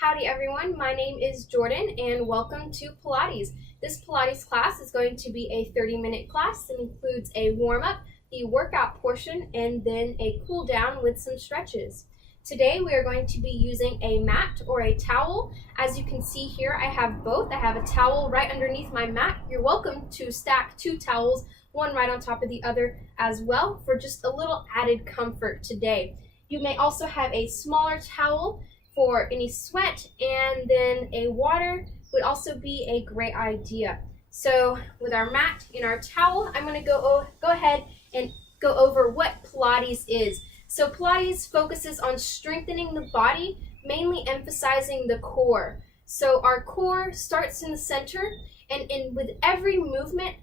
Howdy everyone, my name is Jordan and welcome to Pilates. This Pilates class is going to be a 30-minute class that includes a warm-up, the workout portion, and then a cool down with some stretches. Today we are going to be using a mat or a towel. As you can see here, I have both. I have a towel right underneath my mat. You're welcome to stack two towels, one right on top of the other as well, for just a little added comfort today. You may also have a smaller towel for any sweat, and then a water would also be a great idea. So with our mat and our towel, I'm going to go ahead and go over what Pilates is. So Pilates focuses on strengthening the body, mainly emphasizing the core. So our core starts in the center, and with every movement,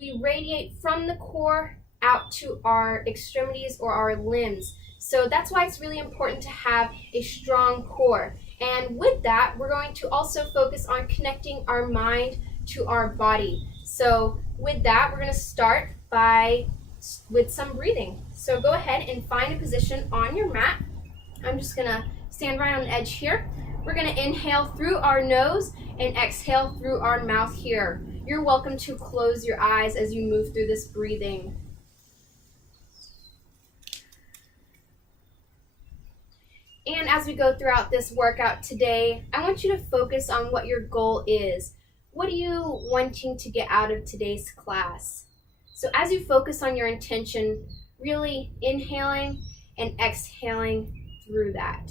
we radiate from the core out to our extremities or our limbs. So that's why it's really important to have a strong core. And with that, we're going to also focus on connecting our mind to our body. So with that, we're going to start with some breathing. So go ahead and find a position on your mat. I'm just going to stand right on the edge here. We're going to inhale through our nose and exhale through our mouth here. You're welcome to close your eyes as you move through this breathing. And as we go throughout this workout today, I want you to focus on what your goal is. What are you wanting to get out of today's class? So as you focus on your intention, really inhaling and exhaling through that.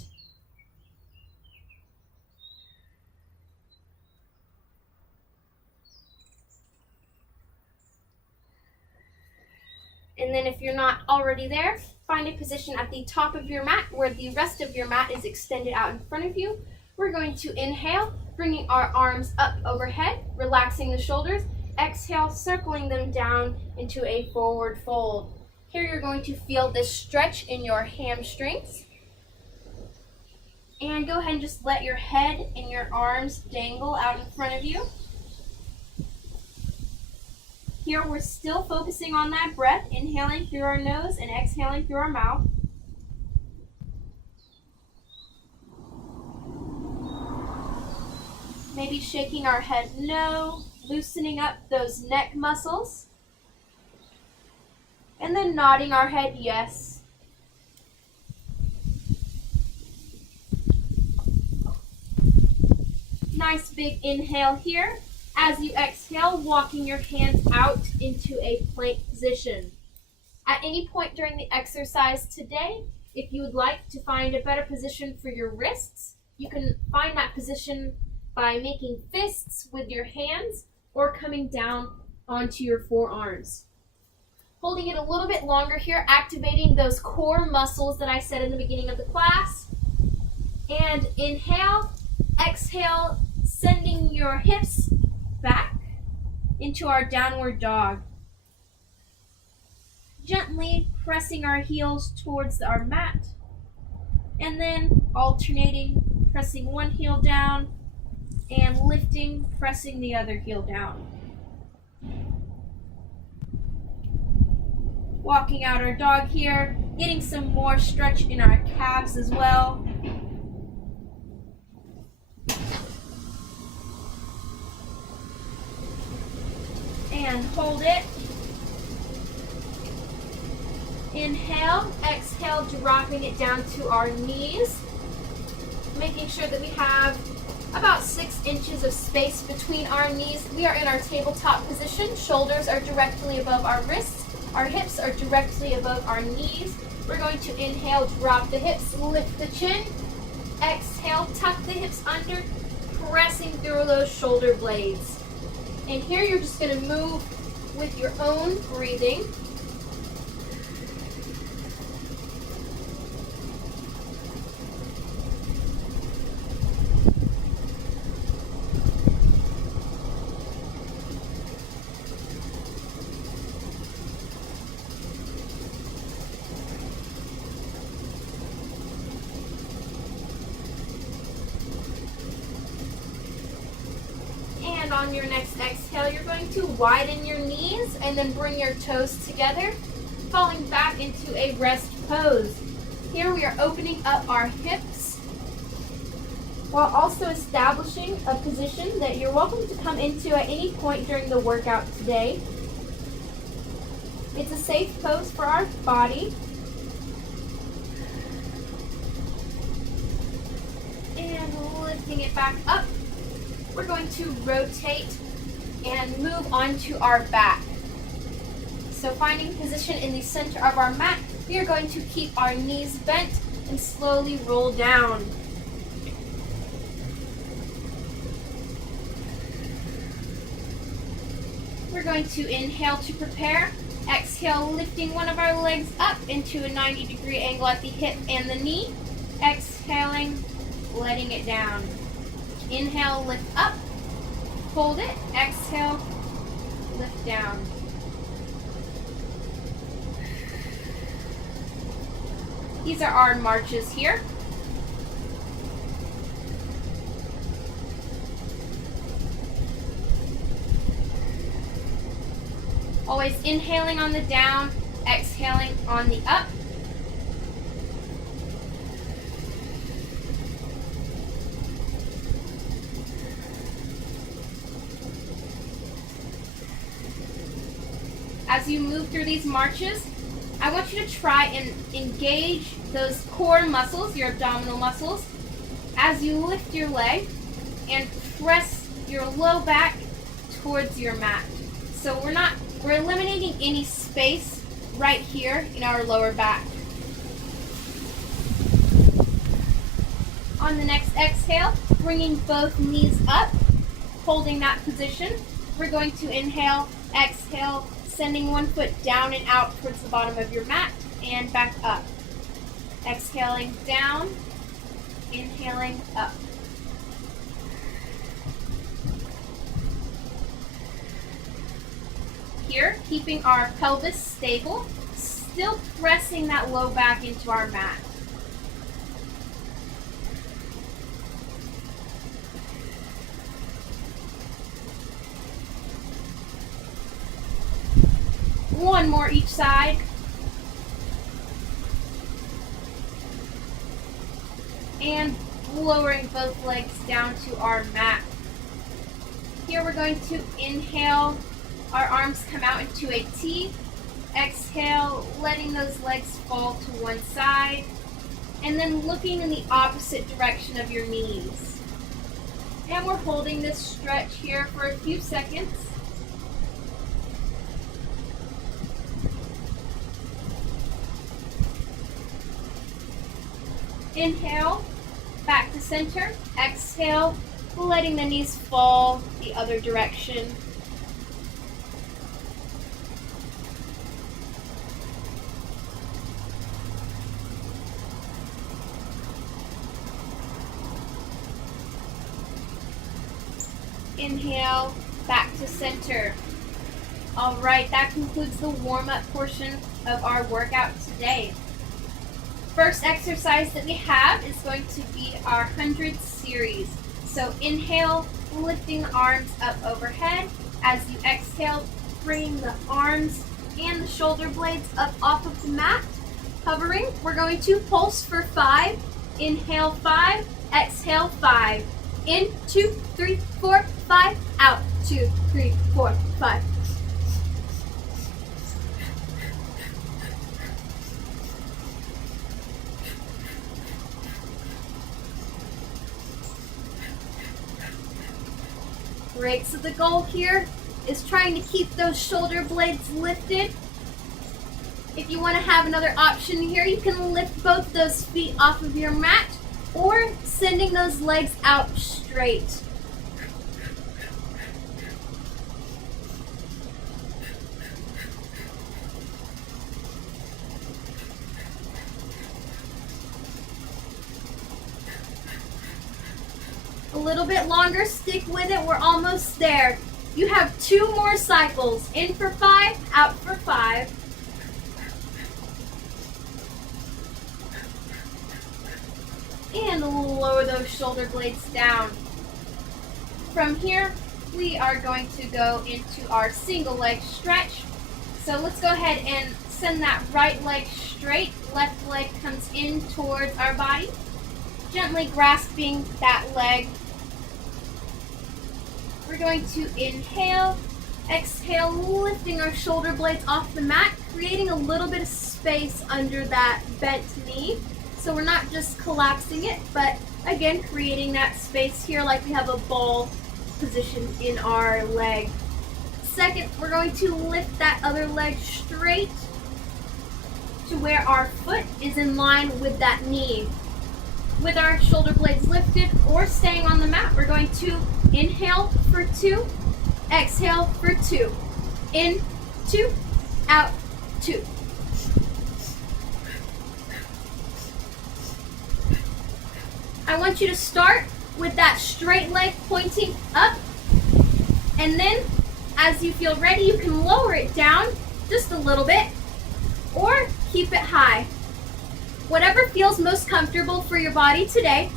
And then if you're not already there, find a position at the top of your mat where the rest of your mat is extended out in front of you. We're going to inhale, bringing our arms up overhead, relaxing the shoulders. Exhale, circling them down into a forward fold. Here you're going to feel this stretch in your hamstrings. And go ahead and just let your head and your arms dangle out in front of you. Here we're still focusing on that breath, inhaling through our nose and exhaling through our mouth. Maybe shaking our head no, loosening up those neck muscles. And then nodding our head yes. Nice big inhale here. As you exhale, walking your hands out into a plank position. At any point during the exercise today, if you would like to find a better position for your wrists, you can find that position by making fists with your hands or coming down onto your forearms. Holding it a little bit longer here, activating those core muscles that I said in the beginning of the class. And inhale, exhale, sending your hips back into our downward dog. Gently pressing our heels towards our mat, and then alternating, pressing one heel down and lifting, pressing the other heel down. Walking out our dog here, getting some more stretch in our calves as well. And hold it. Inhale, exhale, dropping it down to our knees. Making sure that we have about 6 inches of space between our knees. We are in our tabletop position. Shoulders are directly above our wrists. Our hips are directly above our knees. We're going to inhale, drop the hips, lift the chin. Exhale, tuck the hips under, pressing through those shoulder blades. And here you're just going to move with your own breathing. And on your next exhale, you're going to widen your knees and then bring your toes together, falling back into a rest pose. Here we are opening up our hips, while also establishing a position that you're welcome to come into at any point during the workout today. It's a safe pose for our body. And lifting it back up, we're going to rotate and move onto our back. So finding position in the center of our mat, we are going to keep our knees bent and slowly roll down. We're going to inhale to prepare. Exhale, lifting one of our legs up into a 90-degree angle at the hip and the knee. Exhaling, letting it down. Inhale, lift up. Hold it. Exhale, lift down. These are our marches here. Always inhaling on the down, exhaling on the up. As you move through these marches, I want you to try and engage those core muscles, your abdominal muscles, as you lift your leg and press your low back towards your mat. So we're eliminating any space right here in our lower back. On the next exhale, bringing both knees up, holding that position. We're going to inhale, exhale, sending one foot down and out towards the bottom of your mat and back up. Exhaling down, inhaling up. Here, keeping our pelvis stable, still pressing that low back into our mat. One more each side. And lowering both legs down to our mat. Here we're going to inhale, our arms come out into a T. Exhale, letting those legs fall to one side. And then looking in the opposite direction of your knees. And we're holding this stretch here for a few seconds. Inhale, back to center. Exhale, letting the knees fall the other direction. Inhale, back to center. All right, that concludes the warm-up portion of our workout today. First exercise that we have is going to be our 100 series. So inhale, lifting the arms up overhead. As you exhale, bringing the arms and the shoulder blades up off of the mat. Hovering, we're going to pulse for 5. Inhale 5, exhale 5. In, 2, 3, 4, 5. Out, 2, 3, 4, 5. Great, so the goal here is trying to keep those shoulder blades lifted. If you want to have another option here, you can lift both those feet off of your mat or sending those legs out straight. A little bit longer, stick with it, we're almost there. You have 2 more cycles, in for 5, out for 5. And lower those shoulder blades down. From here, we are going to go into our single leg stretch. So let's go ahead and send that right leg straight, left leg comes in towards our body. gently grasping that leg. We're going to inhale, exhale, lifting our shoulder blades off the mat, creating a little bit of space under that bent knee. So we're not just collapsing it, but again, creating that space here like we have a ball position in our leg. Second, we're going to lift that other leg straight to where our foot is in line with that knee. With our shoulder blades lifted or staying on the mat, we're going to inhale for 2, exhale for 2. In, 2, out, 2. I want you to start with that straight leg pointing up, and then as you feel ready, you can lower it down just a little bit or keep it high. Whatever feels most comfortable for your body today.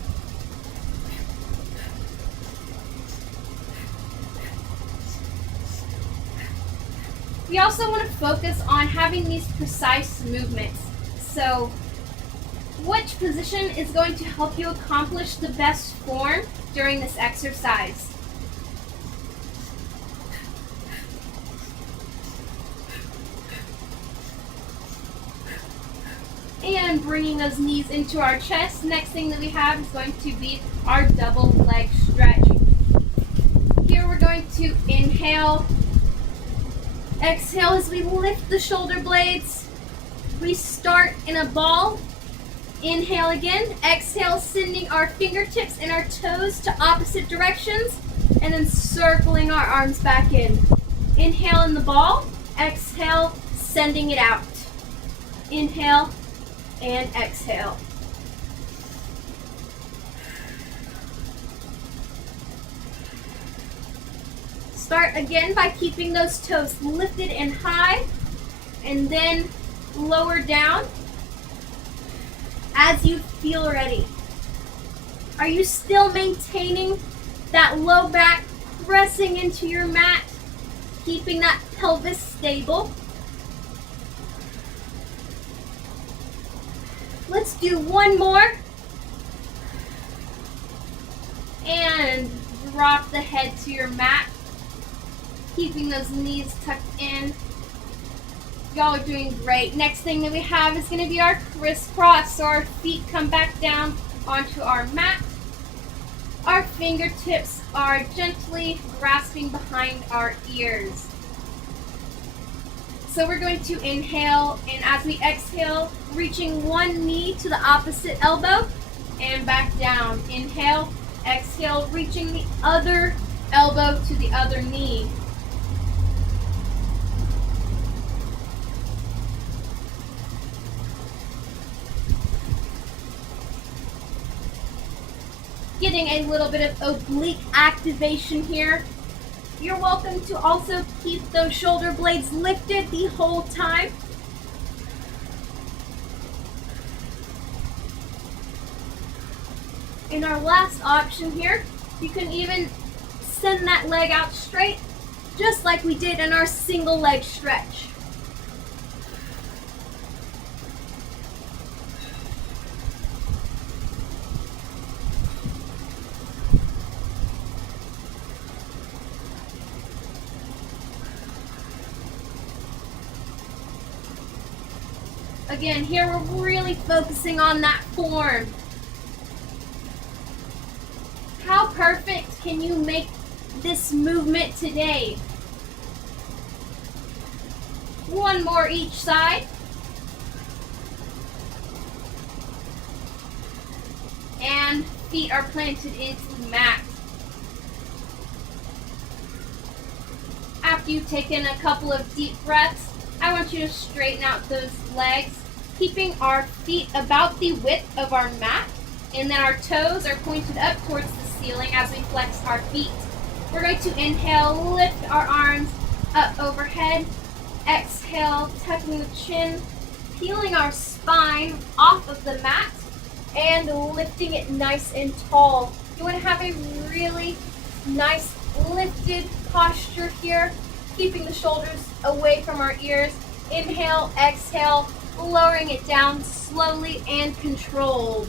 We also want to focus on having these precise movements. So, which position is going to help you accomplish the best form during this exercise? And bringing those knees into our chest. Next thing that we have is going to be our double leg stretch. Here we're going to inhale, exhale as we lift the shoulder blades. We start in a ball. Inhale again, exhale, sending our fingertips and our toes to opposite directions, and then circling our arms back in. Inhale in the ball, exhale, sending it out. Inhale and exhale. Start again by keeping those toes lifted and high, and then lower down as you feel ready. Are you still maintaining that low back pressing into your mat, keeping that pelvis stable? Let's do one more. And drop the head to your mat, keeping those knees tucked in. Y'all are doing great. Next thing that we have is going to be our crisscross. So our feet come back down onto our mat. Our fingertips are gently grasping behind our ears. So we're going to inhale, and as we exhale, reaching one knee to the opposite elbow and back down. Inhale, exhale, reaching the other elbow to the other knee. Getting a little bit of oblique activation here. You're welcome to also keep those shoulder blades lifted the whole time. In our last option here, you can even send that leg out straight, just like we did in our single leg stretch. Again, here we're really focusing on that form. How perfect can you make this movement today? One more each side. And feet are planted into the mat. After you've taken a couple of deep breaths, I want you to straighten out those legs, keeping our feet about the width of our mat, and then our toes are pointed up towards the ceiling as we flex our feet. We're going to inhale, lift our arms up overhead. Exhale, tucking the chin, peeling our spine off of the mat, and lifting it nice and tall. You want to have a really nice lifted posture here, keeping the shoulders away from our ears. Inhale, exhale, lowering it down slowly and controlled.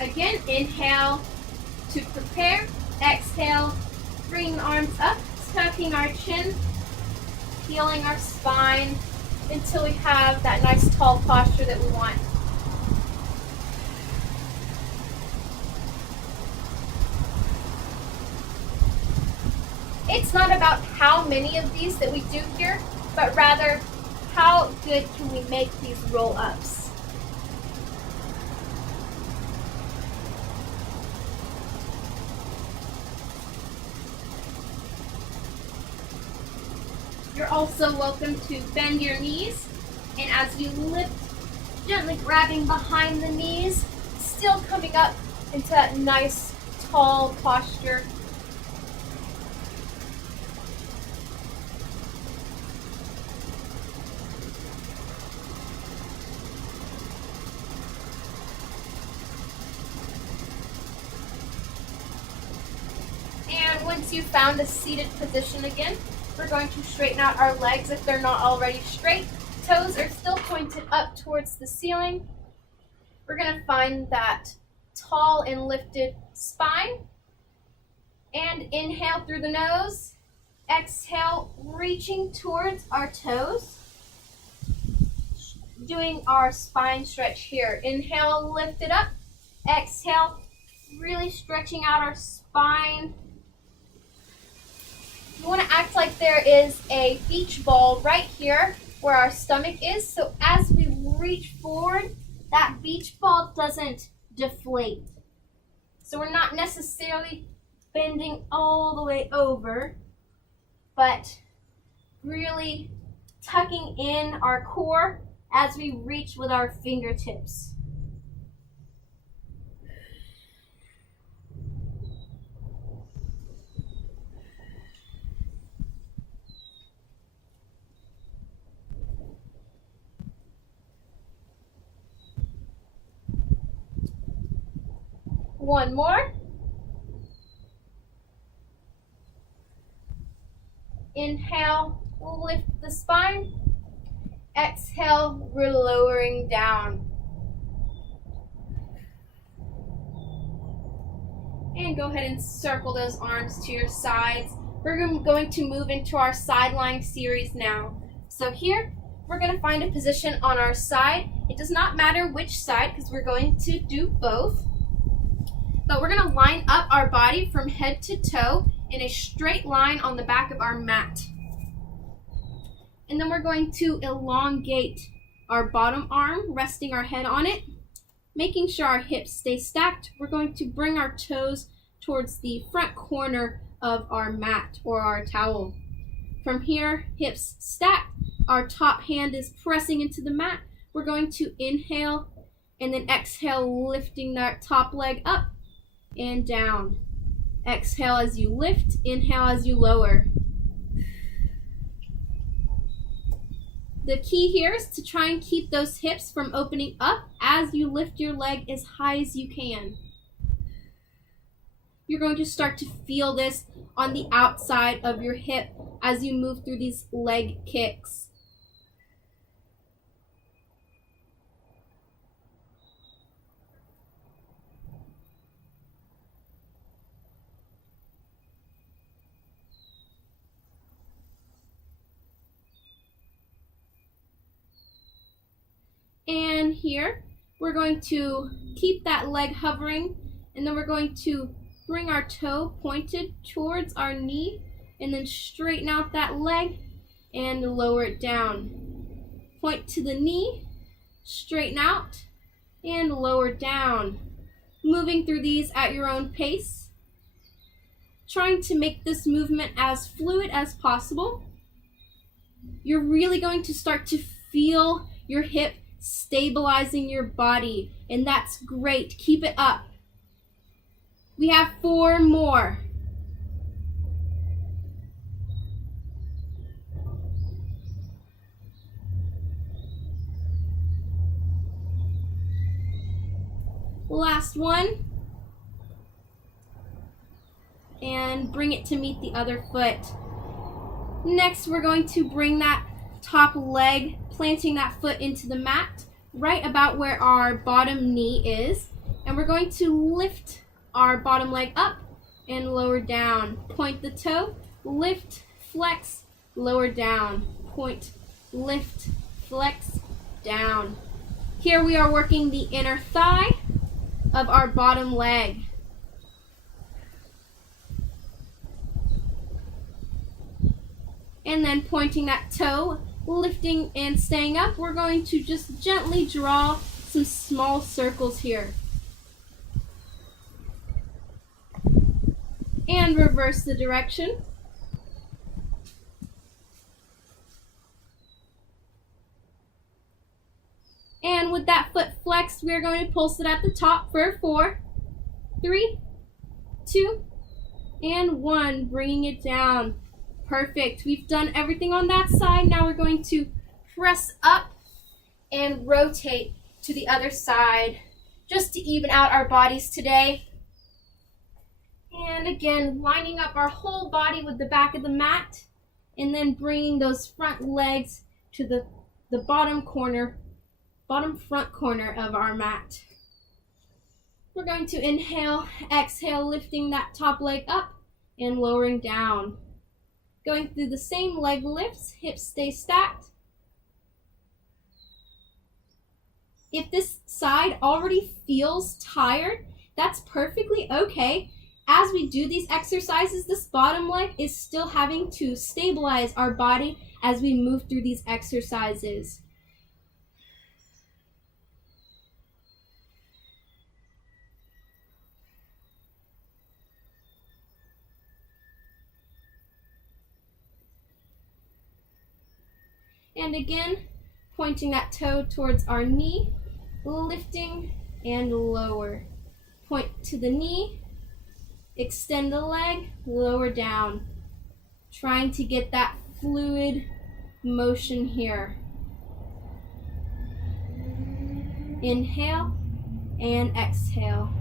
Again, inhale to prepare. Exhale, bring the arms up, tucking our chin, healing our spine until we have that nice tall posture that we want. It's not about how many of these that we do here, but rather how good can we make these roll-ups. You're also welcome to bend your knees, and as you lift, gently grabbing behind the knees, still coming up into that nice tall posture. And once you've found a seated position again, we're going to straighten out our legs if they're not already straight. Toes are still pointed up towards the ceiling. We're going to find that tall and lifted spine. And inhale through the nose. Exhale, reaching towards our toes. Doing our spine stretch here. Inhale, lift it up. Exhale, really stretching out our spine. You want to act like there is a beach ball right here where our stomach is. So as we reach forward, that beach ball doesn't deflate. So we're not necessarily bending all the way over, but really tucking in our core as we reach with our fingertips. One more. Inhale, lift the spine. Exhale, we're lowering down. And go ahead and circle those arms to your sides. We're going to move into our side lying series now. So here, we're going to find a position on our side. It does not matter which side because we're going to do both. But we're going to line up our body from head to toe in a straight line on the back of our mat. And then we're going to elongate our bottom arm, resting our head on it, making sure our hips stay stacked. We're going to bring our toes towards the front corner of our mat or our towel. From here, hips stacked, our top hand is pressing into the mat. We're going to inhale and then exhale, lifting that top leg up and down. Exhale as you lift, inhale as you lower. The key here is to try and keep those hips from opening up as you lift your leg as high as you can. You're going to start to feel this on the outside of your hip as you move through these leg kicks. And here, we're going to keep that leg hovering, and then we're going to bring our toe pointed towards our knee, and then straighten out that leg and lower it down. Point to the knee, straighten out, and lower down. Moving through these at your own pace. Trying to make this movement as fluid as possible. You're really going to start to feel your hip stabilizing your body, and that's great. Keep it up. We have 4 more. Last one. And bring it to meet the other foot. Next, we're going to bring that top leg, planting that foot into the mat, right about where our bottom knee is. And And we're going to lift our bottom leg up and lower down. Point the toe, lift, flex, lower down. Point, lift, flex, down. Here we are working the inner thigh of our bottom leg. And then pointing that toe, lifting and staying up, we're going to just gently draw some small circles here. And reverse the direction. And with that foot flexed, we're going to pulse it at the top for 4, 3, 2, and 1, bringing it down. Perfect. We've done everything on that side. Now we're going to press up and rotate to the other side just to even out our bodies today. And again, lining up our whole body with the back of the mat and then bringing those front legs to the bottom front corner of our mat. We're going to inhale, exhale, lifting that top leg up and lowering down. Going through the same leg lifts, hips stay stacked. If this side already feels tired, that's perfectly okay. As we do these exercises, this bottom leg is still having to stabilize our body as we move through these exercises. And again, pointing that toe towards our knee, lifting and lower. Point to the knee, extend the leg, lower down. Trying to get that fluid motion here. Inhale and exhale.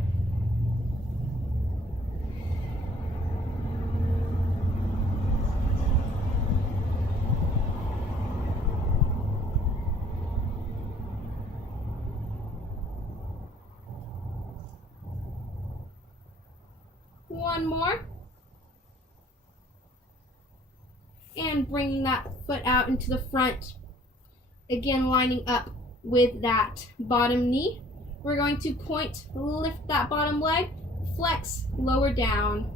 One more. And bringing that foot out into the front. Again, lining up with that bottom knee. We're going to point, lift that bottom leg, flex, lower down.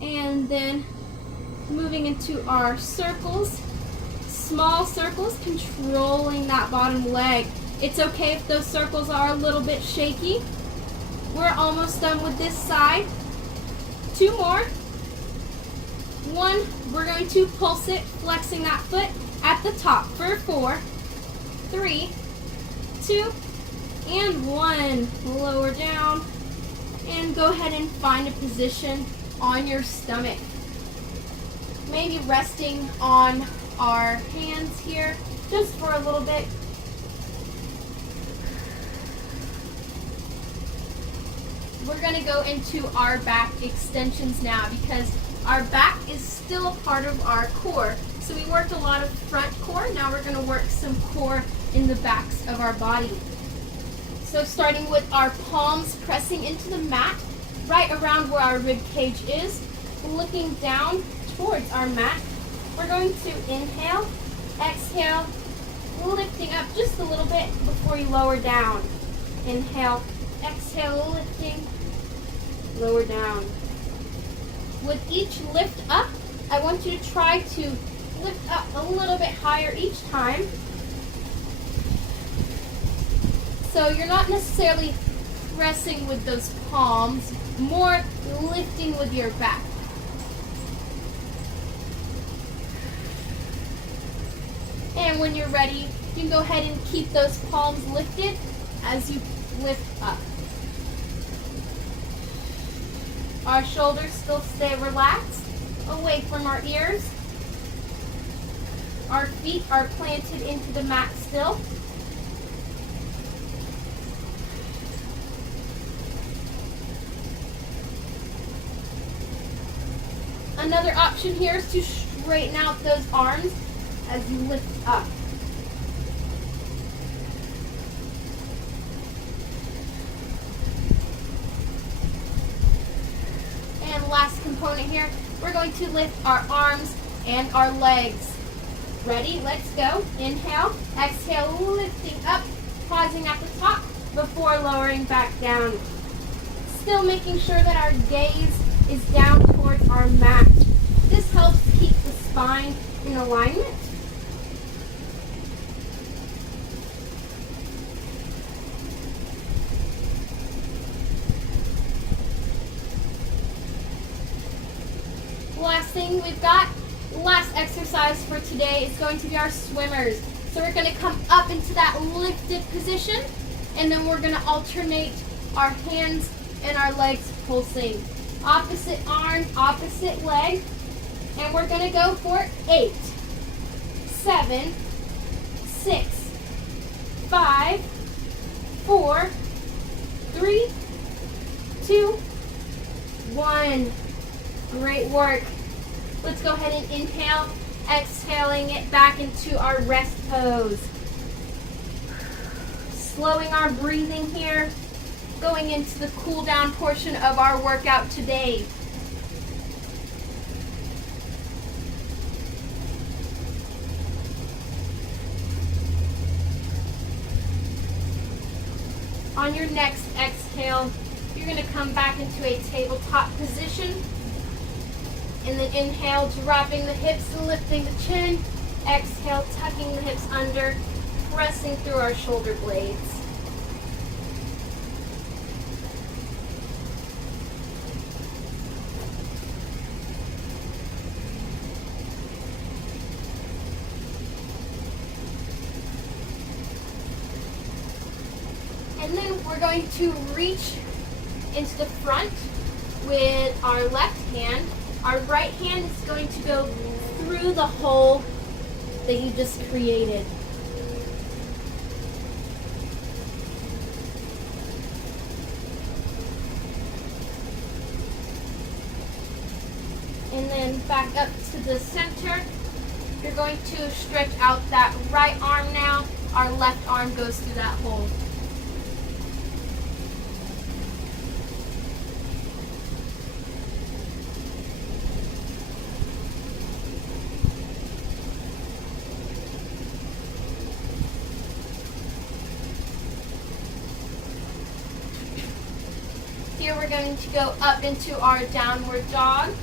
And then moving into our circles, small circles, controlling that bottom leg. It's okay if those circles are a little bit shaky. We're almost done with this side. 2 more. 1, we're going to pulse it, flexing that foot at the top for 4, 3, 2, and 1. Lower down and go ahead and find a position on your stomach. Maybe resting on our hands here just for a little bit. We're going to go into our back extensions now because our back is still a part of our core. So we worked a lot of front core. Now we're going to work some core in the backs of our body. So starting with our palms pressing into the mat, right around where our rib cage is, looking down towards our mat. We're going to inhale, exhale, lifting up just a little bit before you lower down. Inhale, exhale, lifting, lower down. With each lift up, I want you to try to lift up a little bit higher each time. So you're not necessarily pressing with those palms, more lifting with your back. And when you're ready, you can go ahead and keep those palms lifted as you lift up. Our shoulders still stay relaxed, away from our ears. Our feet are planted into the mat still. Another option here is to straighten out those arms as you lift up. And last component here, we're going to lift our arms and our legs. Ready? Let's go. Inhale, exhale, lifting up, pausing at the top before lowering back down. Still making sure that our gaze is down towards our mat. This helps keep the spine in alignment. Last thing we've got, last exercise for today is going to be our swimmers. So we're going to come up into that lifted position, and then we're going to alternate our hands and our legs pulsing. Opposite arm, opposite leg, and we're going to go for 8, 7, 6, 5, 4, 3, 2, 1. Great work. Let's go ahead and inhale, exhaling it back into our rest pose. Slowing our breathing here, going into the cool down portion of our workout today. On your next exhale, you're going to come back into a tabletop position. And then inhale, dropping the hips and lifting the chin. Exhale, tucking the hips under, pressing through our shoulder blades. And then we're going to reach into the front with our left hand. Our right hand is going to go through the hole that you just created. And then back up to the center. You're going to stretch out that right arm now. Our left arm goes through that hole. Here we're going to go up into our downward dog.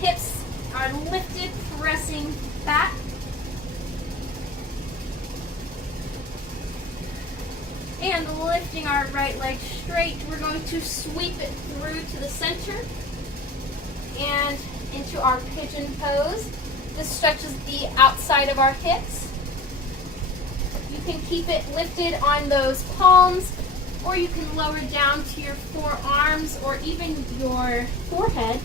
Hips are lifted, pressing back. And lifting our right leg straight, we're going to sweep it through to the center and into our pigeon pose. This stretches the outside of our hips. You can keep it lifted on those palms, or you can lower down to your forearms or even your forehead,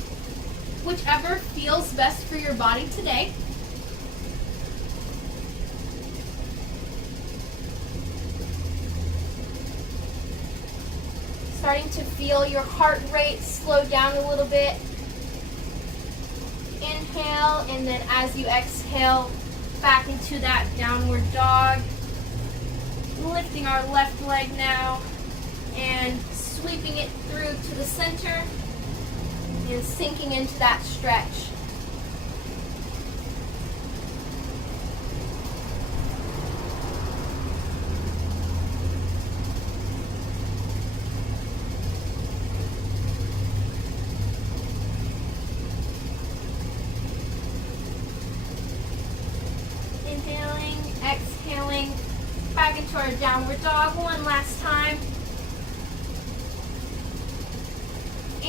whichever feels best for your body today. Starting to feel your heart rate slow down a little bit. Inhale, and then as you exhale, back into that downward dog. Lifting our left leg now and sweeping it through to the center and sinking into that stretch. Inhaling, exhaling, back into our downward dog one last time.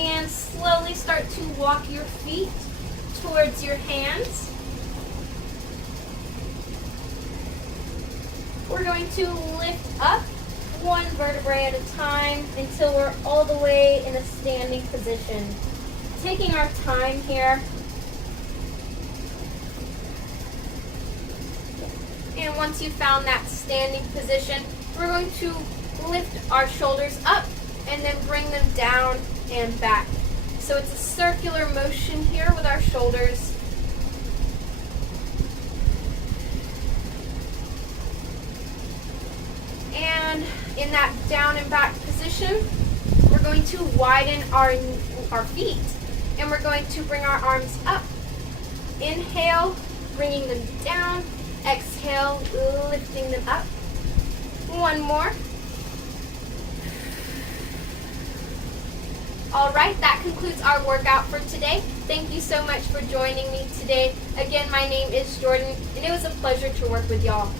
And slowly start to walk your feet towards your hands. We're going to lift up one vertebrae at a time until we're all the way in a standing position. Taking our time here. And once you've found that standing position, we're going to lift our shoulders up and then bring them down and back. So it's a circular motion here with our shoulders. And in that down and back position, we're going to widen our feet, and we're going to bring our arms up. Inhale, bringing them down. Exhale, lifting them up. One more. All right, that concludes our workout for today. Thank you so much for joining me today. Again, my name is Jordan, and it was a pleasure to work with y'all.